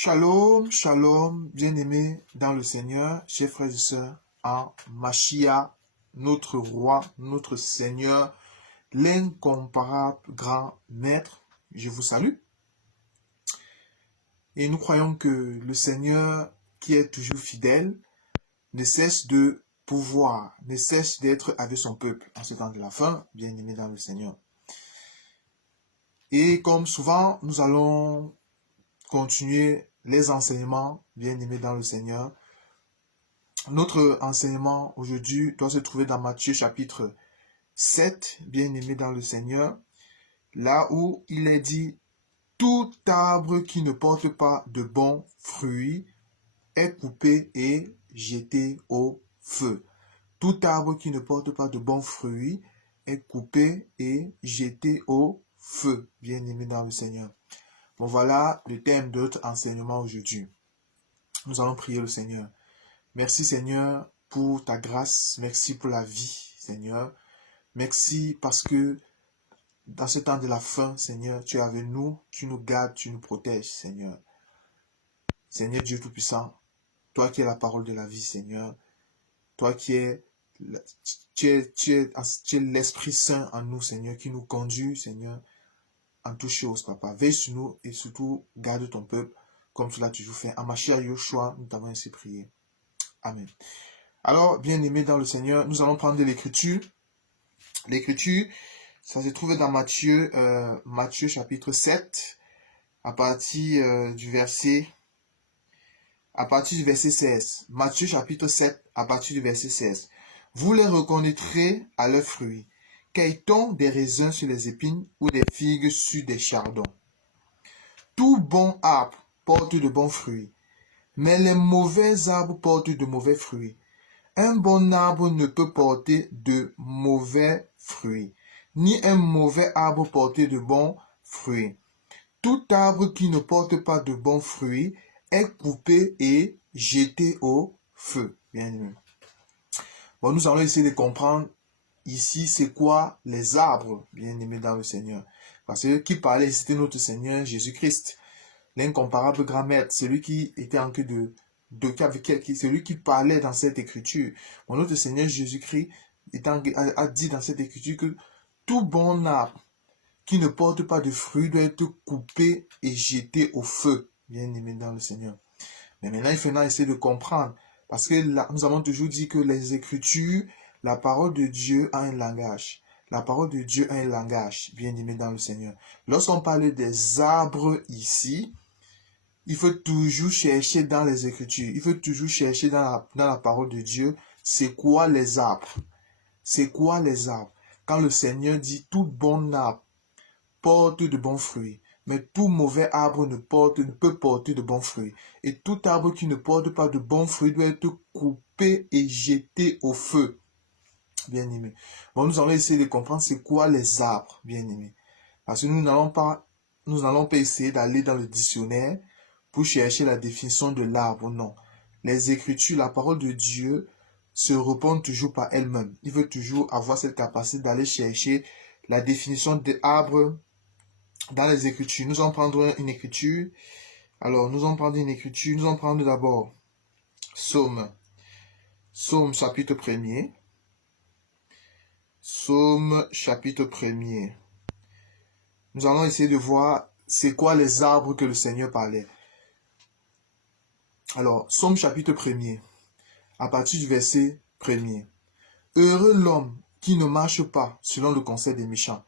Shalom, shalom, bien-aimés dans le Seigneur, chers frères et sœurs, en Mashiach, notre roi, notre Seigneur, l'incomparable grand maître, je vous salue. Et nous croyons que le Seigneur, qui est toujours fidèle, ne cesse de pouvoir, ne cesse d'être avec son peuple en ce temps de la fin, bien-aimés dans le Seigneur. Et comme souvent, nous allons continuer les enseignements, bien-aimés dans le Seigneur. Notre enseignement aujourd'hui doit se trouver dans Matthieu chapitre 7, bien-aimés dans le Seigneur, là où il est dit « Tout arbre qui ne porte pas de bons fruits est coupé et jeté au feu. » Tout arbre qui ne porte pas de bons fruits est coupé et jeté au feu, bien-aimés dans le Seigneur. Bon, voilà le thème de notre enseignement aujourd'hui. Nous allons prier le Seigneur. Merci Seigneur pour ta grâce, merci pour la vie Seigneur. Merci parce que dans ce temps de la fin Seigneur, tu es avec nous, tu nous gardes, tu nous protèges Seigneur. Seigneur Dieu Tout-Puissant, toi qui es la parole de la vie Seigneur, toi qui es, tu es l'Esprit Saint en nous Seigneur, qui nous conduit Seigneur en toutes choses Papa. Veille sur nous et surtout garde ton peuple comme tu l'as toujours fait. En Mashiach Yoshua, nous t'avons ainsi prié. Amen. Alors, bien-aimés dans le Seigneur, nous allons prendre l'écriture. L'écriture, ça se trouve dans Matthieu chapitre 7, à partir du verset 16. Matthieu chapitre 7, à partir du verset 16. Vous les reconnaîtrez à leurs fruits. Qu'ait-on des raisins sur les épines ou des figues sur des chardons? Tout bon arbre porte de bons fruits, mais les mauvais arbres portent de mauvais fruits. Un bon arbre ne peut porter de mauvais fruits, ni un mauvais arbre porter de bons fruits. Tout arbre qui ne porte pas de bons fruits est coupé et jeté au feu. Bien aimé. Bon, nous allons essayer de comprendre ici c'est quoi les arbres, bien aimés dans le Seigneur. Parce que qui parlait, c'était notre Seigneur Jésus-Christ, l'incomparable grand maître, celui qui était en queue celui qui parlait dans cette écriture. Bon, notre Seigneur Jésus-Christ a dit dans cette écriture que tout bon arbre qui ne porte pas de fruits doit être coupé et jeté au feu, bien aimé dans le Seigneur. Mais maintenant, il faut essayer de comprendre, parce que là, nous avons toujours dit que les écritures, la parole de Dieu a un langage. La parole de Dieu a un langage, bien aimé dans le Seigneur. Lorsqu'on parle des arbres ici, il faut toujours chercher dans les Écritures, il faut toujours chercher dans la parole de Dieu, c'est quoi les arbres? C'est quoi les arbres? Quand le Seigneur dit tout bon arbre porte de bons fruits, mais tout mauvais arbre ne peut porter de bons fruits. Et tout arbre qui ne porte pas de bons fruits doit être coupé et jeté au feu. Bien aimé. Bon, nous allons essayer de comprendre c'est quoi les arbres, bien aimé. Parce que nous n'allons pas essayer d'aller dans le dictionnaire pour chercher la définition de l'arbre, non. Les Écritures, la parole de Dieu se répond toujours par elle-même. Il veut toujours avoir cette capacité d'aller chercher la définition de l'arbre dans les Écritures. Nous allons prendre une écriture. Alors, nous allons prendre d'abord Psaume chapitre 1er. Psaume chapitre 1er. Nous allons essayer de voir c'est quoi les arbres que le Seigneur parlait. Alors, Psaume chapitre 1er, à partir du verset 1er. Heureux l'homme qui ne marche pas selon le conseil des méchants,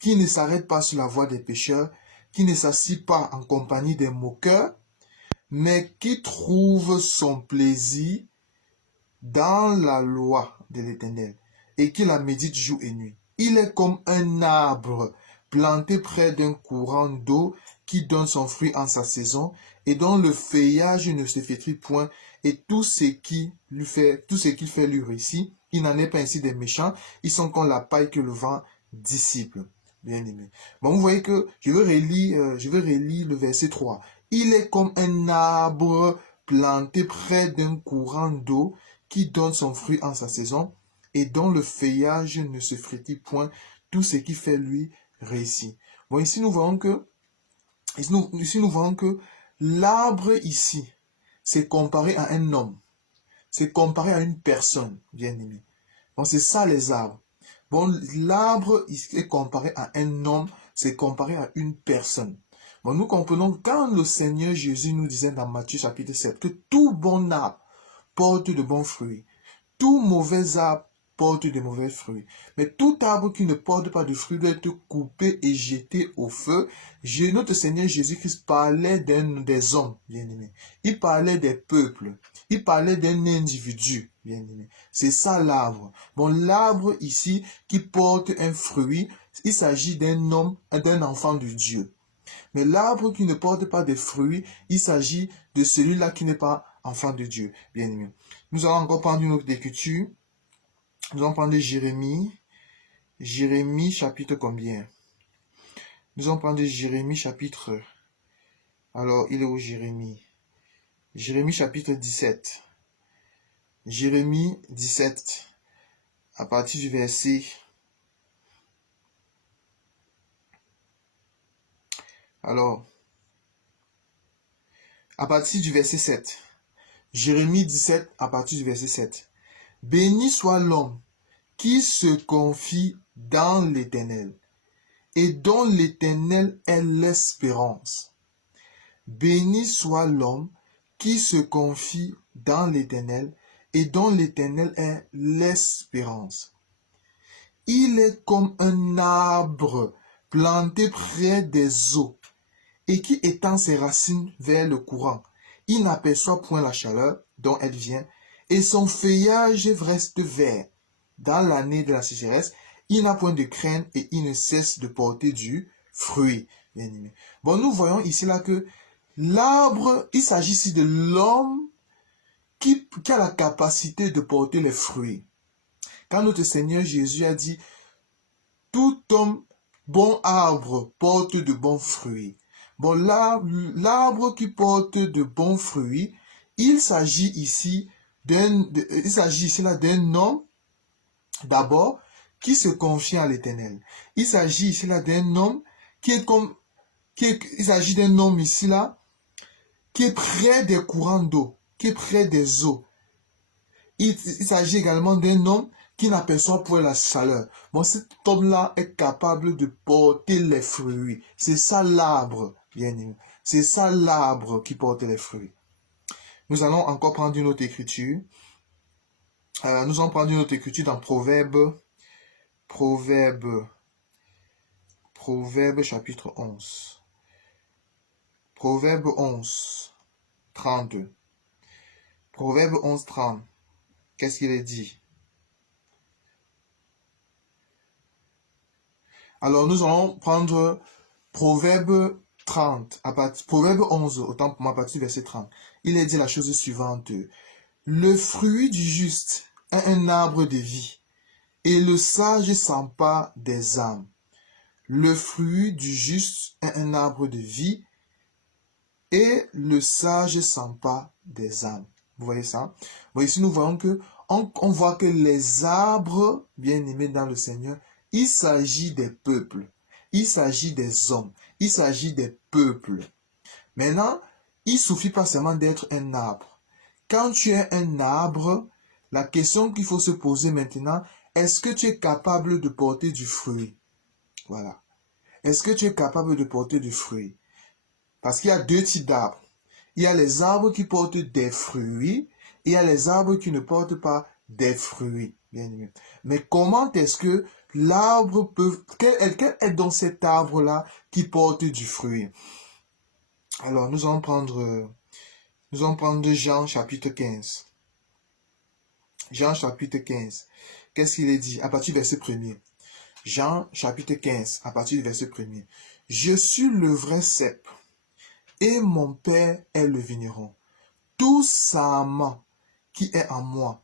qui ne s'arrête pas sur la voie des pécheurs, qui ne s'assit pas en compagnie des moqueurs, mais qui trouve son plaisir dans la loi de l'Éternel et qui la médite jour et nuit. Il est comme un arbre planté près d'un courant d'eau qui donne son fruit en sa saison et dont le feuillage ne se flétrit point, et tout ce qu'il fait lui réussit. Il n'en est pas ainsi des méchants, ils sont comme la paille que le vent dissipe. Bien aimé. Bon, vous voyez que je vais relire le verset 3. Il est comme un arbre planté près d'un courant d'eau qui donne son fruit en sa saison et dont le feuillage ne se flétrit point, tout ce qui fait lui réussit. Bon, ici nous voyons que l'arbre ici, c'est comparé à un homme. C'est comparé à une personne, bien aimé. Donc, c'est ça les arbres. Bon, l'arbre est comparé à un homme, c'est comparé à une personne. Bon, nous comprenons quand le Seigneur Jésus nous disait dans Matthieu chapitre 7 que tout bon arbre porte de bons fruits. Tout mauvais arbre porte de mauvais fruits. Mais tout arbre qui ne porte pas de fruits doit être coupé et jeté au feu. Notre Seigneur Jésus-Christ parlait des hommes, bien aimés. Il parlait des peuples. Il parlait d'un individu, bien aimé. C'est ça l'arbre. Bon, l'arbre ici qui porte un fruit, il s'agit d'un homme, d'un enfant de Dieu. Mais l'arbre qui ne porte pas de fruits, il s'agit de celui-là qui n'est pas enfant de Dieu, bien aimé. Nous allons encore prendre une autre écriture. Nous allons prendre Jérémie. Jérémie chapitre combien? Nous allons prendre Jérémie chapitre... Alors, il est où Jérémie? Jérémie chapitre 17. Jérémie 17, à partir du verset... Alors, à partir du verset 7. Jérémie 17, à partir du verset 7. Béni soit l'homme qui se confie dans l'Éternel et dont l'Éternel est l'espérance. Béni soit l'homme qui se confie dans l'Éternel et dont l'Éternel est l'espérance. Il est comme un arbre planté près des eaux et qui étend ses racines vers le courant. Il n'aperçoit point la chaleur dont elle vient et son feuillage reste vert. Dans l'année de la sécheresse, il n'a point de crainte et il ne cesse de porter du fruit. Bien aimé. Bon, nous voyons ici là que l'arbre, il s'agit ici de l'homme qui a la capacité de porter les fruits. Quand notre Seigneur Jésus a dit, tout homme, bon arbre, porte de bons fruits. Bon, l'arbre qui porte de bons fruits, il s'agit ici d'un homme, d'abord, qui se confie à l'Éternel. Il s'agit ici là d'un homme il s'agit d'un homme ici là, qui est près des courants d'eau, qui est près des eaux. Il s'agit également d'un homme qui n'aperçoit point la chaleur. Bon, cet homme-là est capable de porter les fruits. C'est ça l'arbre, bien aimé. C'est ça l'arbre qui porte les fruits. Nous allons encore prendre une autre écriture. Nous allons prendre une autre écriture dans Proverbe chapitre 11. Proverbe 11, 32. Proverbe 11, 30. Qu'est-ce qu'il est dit? Alors, nous allons prendre Proverbe 30, Proverbe 11, autant pour moi, à partir du verset 30. Il est dit la chose suivante. Le fruit du juste est un arbre de vie, et le sage s'empare des âmes. Le fruit du juste est un arbre de vie, et le sage s'empare des âmes. Vous voyez ça? Bon, ici, nous voyons que on voit que les arbres, bien aimés dans le Seigneur, il s'agit des peuples, il s'agit des hommes, il s'agit des peuples. Maintenant, il ne suffit pas seulement d'être un arbre. Quand tu es un arbre, la question qu'il faut se poser maintenant, est-ce que tu es capable de porter du fruit? Voilà. Est-ce que tu es capable de porter du fruit? Parce qu'il y a deux types d'arbres. Il y a les arbres qui portent des fruits et il y a les arbres qui ne portent pas des fruits. Bien aimé. Mais comment est-ce que l'arbre peut... Quel est donc cet arbre-là qui porte du fruit? Alors, nous allons prendre Jean chapitre 15. Jean chapitre 15. Qu'est-ce qu'il est dit? À partir du verset 1er. Jean chapitre 15, à partir du verset 1er. Je suis le vrai cep, et mon Père est le vigneron. Tout sarment qui est en moi,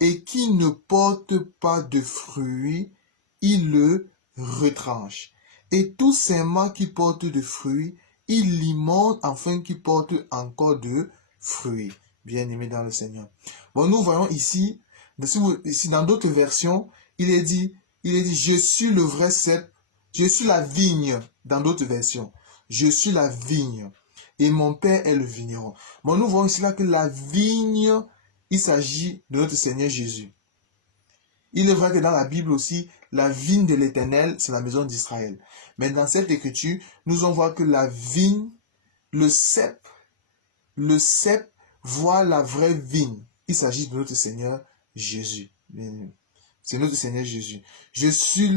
et qui ne porte pas de fruits, il le retranche. Et tout sarment qui porte de fruits, il l'immonde afin qu'il porte encore de fruits. Bien aimé dans le Seigneur. Bon, nous voyons ici, dans d'autres versions, il est dit, je suis le vrai cep, je suis la vigne, dans d'autres versions. Je suis la vigne. et mon Père est le vigneron. Bon, nous voyons ici là que la vigne, il s'agit de notre Seigneur Jésus. Il est vrai que dans la Bible aussi, la vigne de l'Éternel, c'est la maison d'Israël. Mais dans cette écriture, nous on voit que la vigne, le cep voit la vraie vigne. Il s'agit de notre Seigneur Jésus. C'est notre Seigneur Jésus. Je suis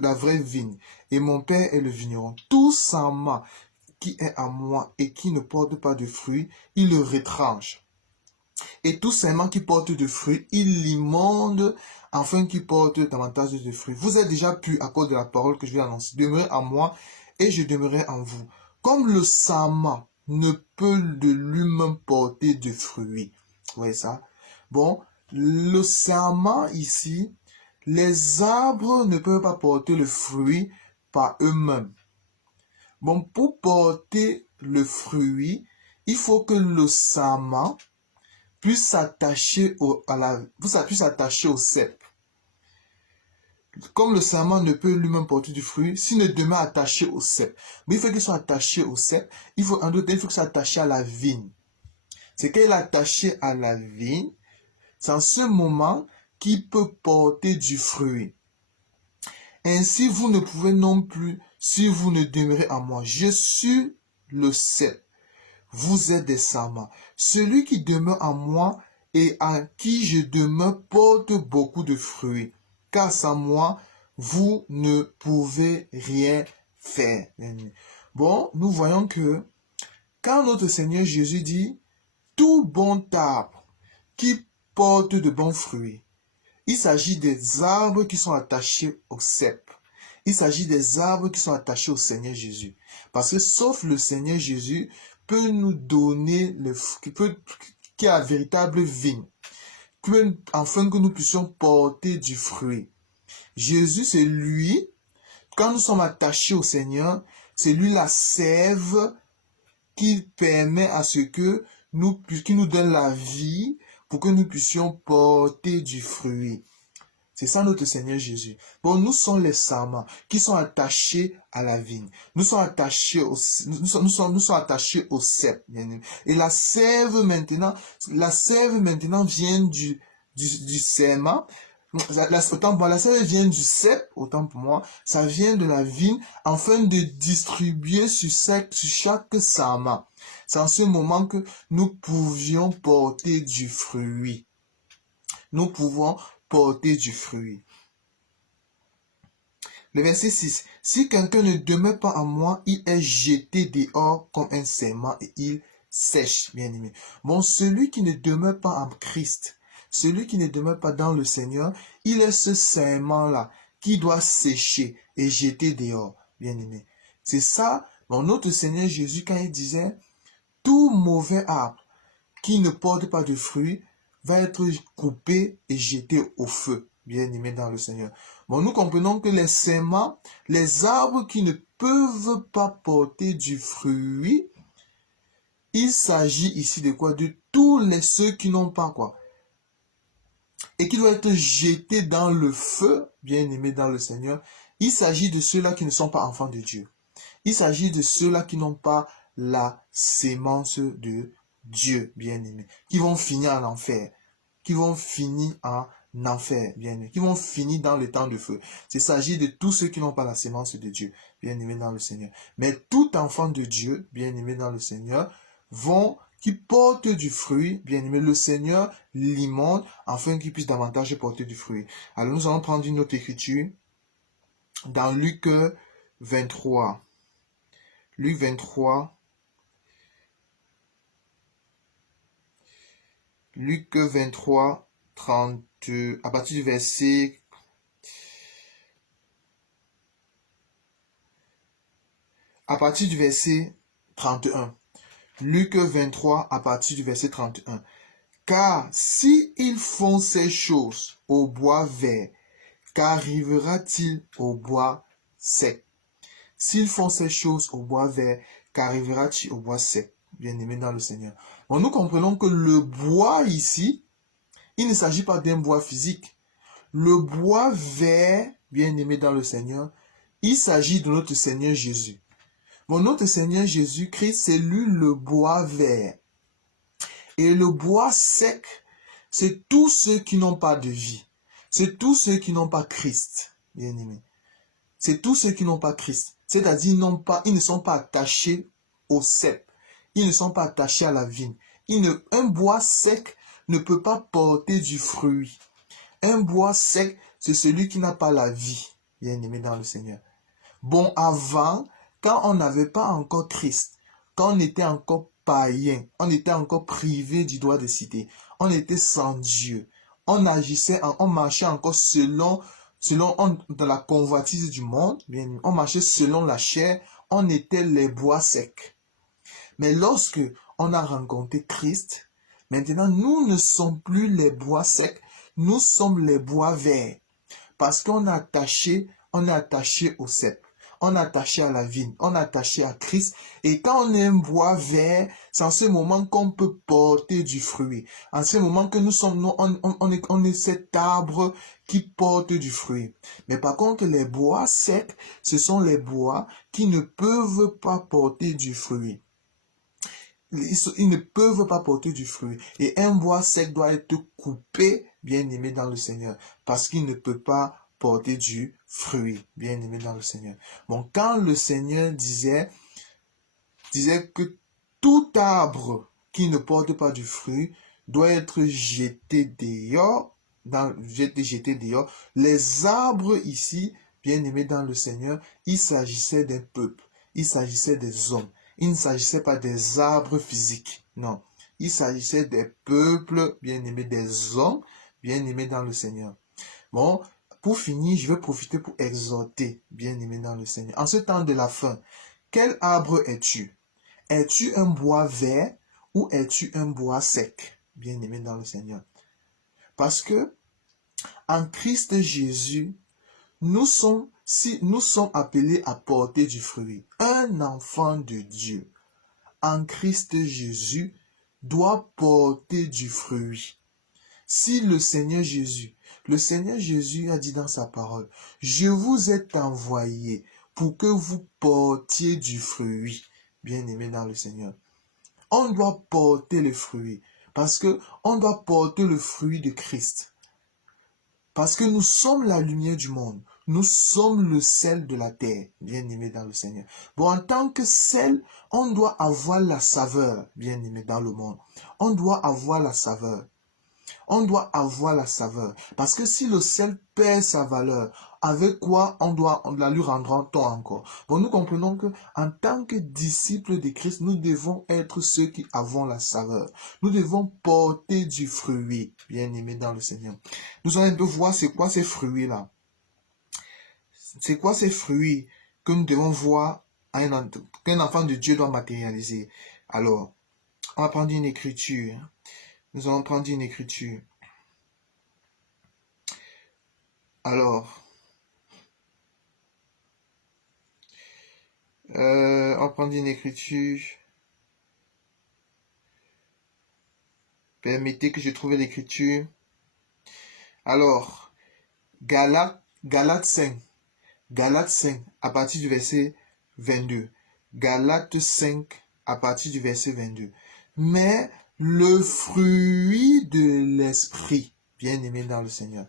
la vraie vigne et mon Père est le vigneron. Tout sama qui est à moi et qui ne porte pas de fruits, il le retranche. Et tout sément qui porte de fruits, il l'immonde afin qu'il porte davantage de fruits. Vous êtes déjà purs à cause de la parole que je vais annoncer. Demeurez en moi et je demeurerai en vous. Comme le sama ne peut de lui-même porter de fruits. Vous voyez ça? Bon, le sama ici, les arbres ne peuvent pas porter le fruit par eux-mêmes. Bon, pour porter le fruit, il faut que le sama puisse s'attacher au cep. Comme le sama ne peut lui-même porter du fruit, s'il ne demeure attaché au cep. Mais il faut qu'il soit attaché au cep, il faut qu'il soit attaché à la vigne. C'est qu'il est attaché à la vigne, c'est en ce moment qu'il peut porter du fruit. Ainsi, vous ne pouvez non plus, si vous ne demeurez en moi. Je suis le cep. Vous êtes des samas. Celui qui demeure en moi et en qui je demeure porte beaucoup de fruits. Car sans moi, vous ne pouvez rien faire. Bon, nous voyons que quand notre Seigneur Jésus dit tout bon arbre qui porte de bons fruits, il s'agit des arbres qui sont attachés au cep. Il s'agit des arbres qui sont attachés au Seigneur Jésus. Parce que sauf le Seigneur Jésus peut nous donner qui a la véritable vigne, afin que nous puissions porter du fruit. Jésus, c'est lui, quand nous sommes attachés au Seigneur, c'est lui la sève qui permet à ce que qui nous donne la vie pour que nous puissions porter du fruit. C'est ça notre Seigneur Jésus. Bon, nous sommes les samas qui sont attachés à la vigne. Nous sommes attachés au cep. Et la sève maintenant vient du sément. La sève vient du cep, autant pour moi. Ça vient de la vigne afin de distribuer sur chaque sama. C'est en ce moment que nous pouvions porter du fruit. Nous pouvons porter du fruit. Le verset 6. Si quelqu'un ne demeure pas en moi, il est jeté dehors comme un sément et il sèche, bien aimé. Bon, celui qui ne demeure pas en Christ, celui qui ne demeure pas dans le Seigneur, il est ce sément-là qui doit sécher et jeter dehors, bien aimé. C'est ça, bon, notre Seigneur Jésus, quand il disait, tout mauvais arbre qui ne porte pas de fruits, va être coupé et jeté au feu, bien aimé dans le Seigneur. Bon, nous comprenons que les séments, les arbres qui ne peuvent pas porter du fruit, il s'agit ici de quoi? De tous ceux qui n'ont pas quoi? Et qui doivent être jetés dans le feu, bien aimé dans le Seigneur. Il s'agit de ceux-là qui ne sont pas enfants de Dieu. Il s'agit de ceux-là qui n'ont pas la sémence de Dieu, bien aimé, qui vont finir en enfer, qui vont finir en enfer, bien aimé, qui vont finir dans le temps de feu. Il s'agit de tous ceux qui n'ont pas la sémence de Dieu, bien aimé dans le Seigneur. Mais tout enfant de Dieu, bien aimé dans le Seigneur, qui portent du fruit, bien aimé, le Seigneur l'immonde afin qu'il puisse davantage porter du fruit. Alors nous allons prendre une autre écriture dans Luc 23. Luc 23. Luc 23, 30, à partir du verset 31. Luc 23, à partir du verset 31. Car si ils font ces choses au bois vert, qu'arrivera-t-il au bois sec? S'ils font ces choses au bois vert, qu'arrivera-t-il au bois sec? Bien-aimé dans le Seigneur. Bon, nous comprenons que le bois ici, il ne s'agit pas d'un bois physique. Le bois vert, bien-aimé dans le Seigneur, il s'agit de notre Seigneur Jésus. Bon, notre Seigneur Jésus-Christ, c'est lui le bois vert. Et le bois sec, c'est tous ceux qui n'ont pas de vie. C'est tous ceux qui n'ont pas Christ, bien aimé. C'est tous ceux qui n'ont pas Christ. C'est-à-dire, ils ne sont pas attachés au cep. Ils ne sont pas attachés à la vigne. Un bois sec ne peut pas porter du fruit. Un bois sec, c'est celui qui n'a pas la vie, bien aimé dans le Seigneur. Bon, avant, quand on n'avait pas encore Christ, quand on était encore païen, on était encore privé du droit de cité, on était sans Dieu, on agissait, on marchait encore dans la convoitise du monde, bien, on marchait selon la chair, on était les bois secs. Mais lorsque on a rencontré Christ, maintenant nous ne sommes plus les bois secs, nous sommes les bois verts. Parce qu'on est attaché au cep. On est attaché à la vigne, on est attaché à Christ. Et quand on est un bois vert, c'est en ce moment qu'on peut porter du fruit. En ce moment que on est cet arbre qui porte du fruit. Mais par contre, les bois secs, ce sont les bois qui ne peuvent pas porter du fruit. Ils ne peuvent pas porter du fruit. Et un bois sec doit être coupé, bien aimé dans le Seigneur, parce qu'il ne peut pas porter du fruit, bien aimé dans le Seigneur. Bon, quand le Seigneur disait que tout arbre qui ne porte pas du fruit doit être jeté dehors, jeté dehors. Les arbres ici, bien aimés dans le Seigneur, il s'agissait d'un peuple, il s'agissait des hommes. Il ne s'agissait pas des arbres physiques, non. Il s'agissait des peuples bien-aimés, des hommes bien-aimés dans le Seigneur. Bon, pour finir, je vais profiter pour exhorter bien-aimés dans le Seigneur. En ce temps de la fin, quel arbre es-tu? Es-tu un bois vert ou es-tu un bois sec, bien-aimé dans le Seigneur? Parce que en Christ Jésus, nous sommes appelés à porter du fruit. Un enfant de Dieu en Christ Jésus doit porter du fruit. Si le Seigneur Jésus a dit dans sa parole, je vous ai envoyé pour que vous portiez du fruit, bien-aimé dans le Seigneur. On doit porter le fruit parce que on doit porter le fruit de Christ. Parce que nous sommes la lumière du monde. Nous sommes le sel de la terre, bien-aimé dans le Seigneur. Bon, en tant que sel, on doit avoir la saveur, bien-aimé dans le monde. On doit avoir la saveur. On doit avoir la saveur. Parce que si le sel perd sa valeur, avec quoi on la lui rendra-t-on encore? Bon, nous comprenons que en tant que disciples de Christ, nous devons être ceux qui avons la saveur. Nous devons porter du fruit, bien-aimé dans le Seigneur. Nous allons un peu voir c'est quoi ces fruits-là. C'est quoi ces fruits que nous devons voir qu'un enfant de Dieu doit matérialiser. Alors, on va prendre une écriture. Nous allons prendre une écriture. Alors, on va prendre une écriture. Permettez que je trouve l'écriture. Alors, Galates 5. Galates 5, à partir du verset 22. Galates 5, à partir du verset 22. Mais le fruit de l'esprit, bien aimé dans le Seigneur.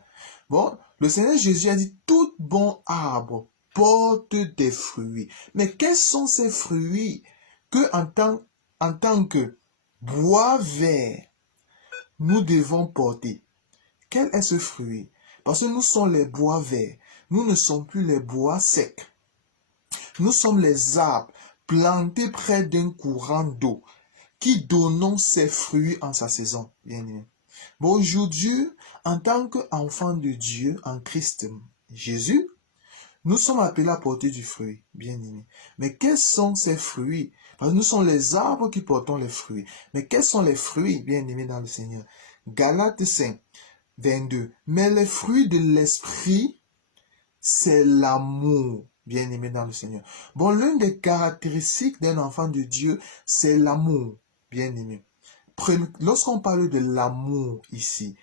Bon, le Seigneur Jésus a dit, tout bon arbre porte des fruits. Mais quels sont ces fruits que en tant que bois vert, nous devons porter? Quel est ce fruit? Parce que nous sommes les bois verts. Nous ne sommes plus les bois secs. Nous sommes les arbres plantés près d'un courant d'eau qui donnons ses fruits en sa saison. Bien-aimé. Bon, aujourd'hui, en tant qu'enfants de Dieu en Christ Jésus, nous sommes appelés à porter du fruit, bien-aimé. Mais quels sont ces fruits? Parce que nous sommes les arbres qui portons les fruits. Mais quels sont les fruits, bien-aimés dans le Seigneur? Galates 5, 22. Mais les fruits de l'esprit, c'est l'amour, bien-aimé dans le Seigneur. Bon, l'une des caractéristiques d'un enfant de Dieu, c'est l'amour, bien-aimé. Lorsqu'on parle de l'amour ici,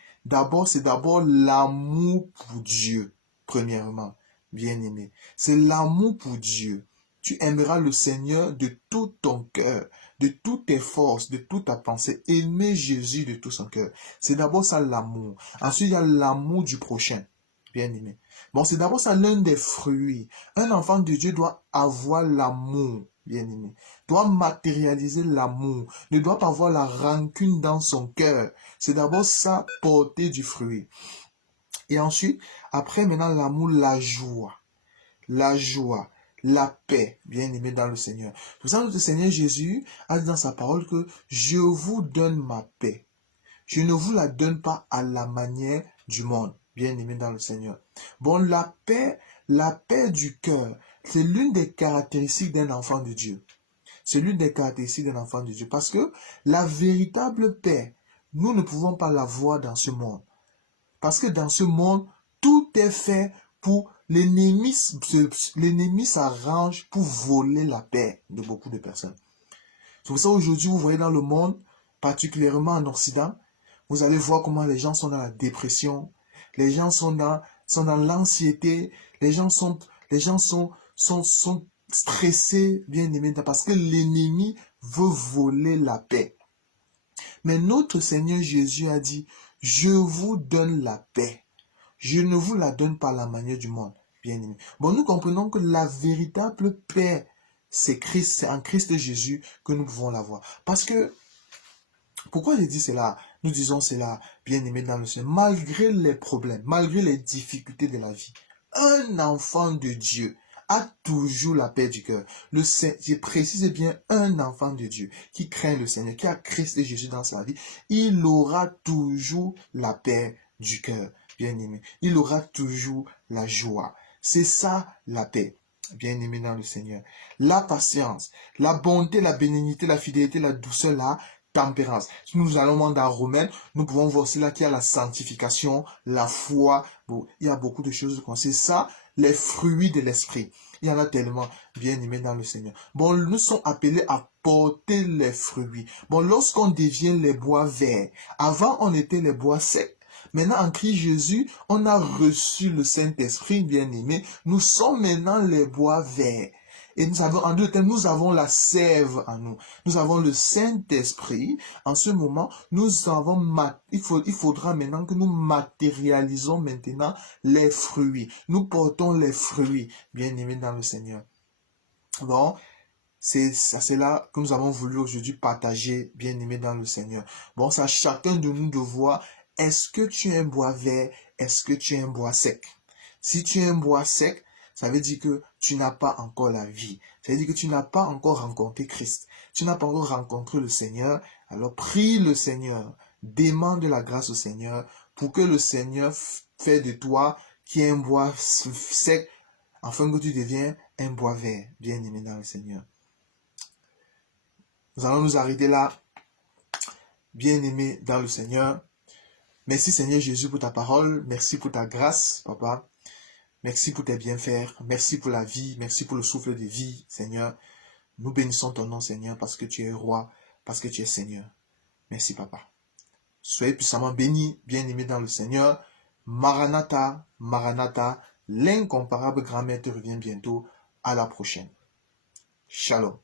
c'est d'abord l'amour pour Dieu, premièrement, bien-aimé. C'est l'amour pour Dieu. Tu aimeras le Seigneur de tout ton cœur, de toutes tes forces, de toute ta pensée. Aimer Jésus de tout son cœur. C'est d'abord ça l'amour. Ensuite, il y a l'amour du prochain. Bien aimé. Bon, c'est d'abord ça l'un des fruits. Un enfant de Dieu doit avoir l'amour, bien aimé. Doit matérialiser l'amour. Ne doit pas avoir la rancune dans son cœur. C'est d'abord ça, porter du fruit. Et ensuite, après maintenant l'amour, la joie, la paix, bien aimé dans le Seigneur. C'est pour ça que notre Seigneur Jésus a dit dans sa parole que je vous donne ma paix. Je ne vous la donne pas à la manière du monde, bien aimé dans le Seigneur. Bon, la paix du cœur, c'est l'une des caractéristiques d'un enfant de Dieu. C'est l'une des caractéristiques d'un enfant de Dieu. Parce que la véritable paix, nous ne pouvons pas la voir dans ce monde. Parce que dans ce monde, tout est fait pour l'ennemi s'arrange pour voler la paix de beaucoup de personnes. C'est pour ça aujourd'hui, vous voyez dans le monde, particulièrement en Occident, vous allez voir comment les gens sont dans la dépression, les gens sont dans l'anxiété, les gens sont stressés, bien aimés, parce que l'ennemi veut voler la paix. Mais notre Seigneur Jésus a dit, je vous donne la paix. Je ne vous la donne pas à la manière du monde, bien aimé. Bon, nous comprenons que la véritable paix, c'est en Christ Jésus que nous pouvons l'avoir. Parce que, pourquoi je dis cela? Nous disons cela, bien aimé dans le Seigneur. Malgré les problèmes, malgré les difficultés de la vie, un enfant de Dieu a toujours la paix du cœur. Je précise bien, un enfant de Dieu qui craint le Seigneur, qui a Christ et Jésus dans sa vie, il aura toujours la paix du cœur, bien aimé. Il aura toujours la joie. C'est ça la paix, bien aimé dans le Seigneur. La patience, la bonté, la bénignité, la fidélité, la douceur, la tempérance. Si nous allons dans Romains, nous pouvons voir aussi là qu'il y a la sanctification, la foi. Bon, il y a beaucoup de choses. C'est ça, les fruits de l'esprit. Il y en a tellement, bien aimés dans le Seigneur. Bon, nous sommes appelés à porter les fruits. Bon, lorsqu'on devient les bois verts, avant on était les bois secs. Maintenant, en Christ Jésus, on a reçu le Saint-Esprit, bien aimé. Nous sommes maintenant les bois verts. Et nous avons, en deux termes, nous avons la sève en nous. Nous avons le Saint-Esprit. En ce moment, il faudra maintenant que nous matérialisons maintenant les fruits. Nous portons les fruits, bien aimés dans le Seigneur. Bon, c'est là que nous avons voulu aujourd'hui partager, bien aimés dans le Seigneur. Bon, c'est à chacun de nous de voir, est-ce que tu es un bois vert, est-ce que tu es un bois sec? Si tu es un bois sec, ça veut dire que tu n'as pas encore la vie. Ça veut dire que tu n'as pas encore rencontré Christ. Tu n'as pas encore rencontré le Seigneur. Alors prie le Seigneur. Demande la grâce au Seigneur pour que le Seigneur fait de toi qui est un bois sec, afin que tu deviens un bois vert, bien aimé dans le Seigneur. Nous allons nous arrêter là, bien aimé dans le Seigneur. Merci Seigneur Jésus pour ta parole. Merci pour ta grâce, Papa. Merci pour tes bienfaits, merci pour la vie, merci pour le souffle de vie, Seigneur. Nous bénissons ton nom, Seigneur, parce que tu es roi, parce que tu es Seigneur. Merci, Papa. Soyez puissamment bénis, bien-aimés dans le Seigneur. Maranatha, Maranatha, l'incomparable grand-mère te revient bientôt. À la prochaine. Shalom.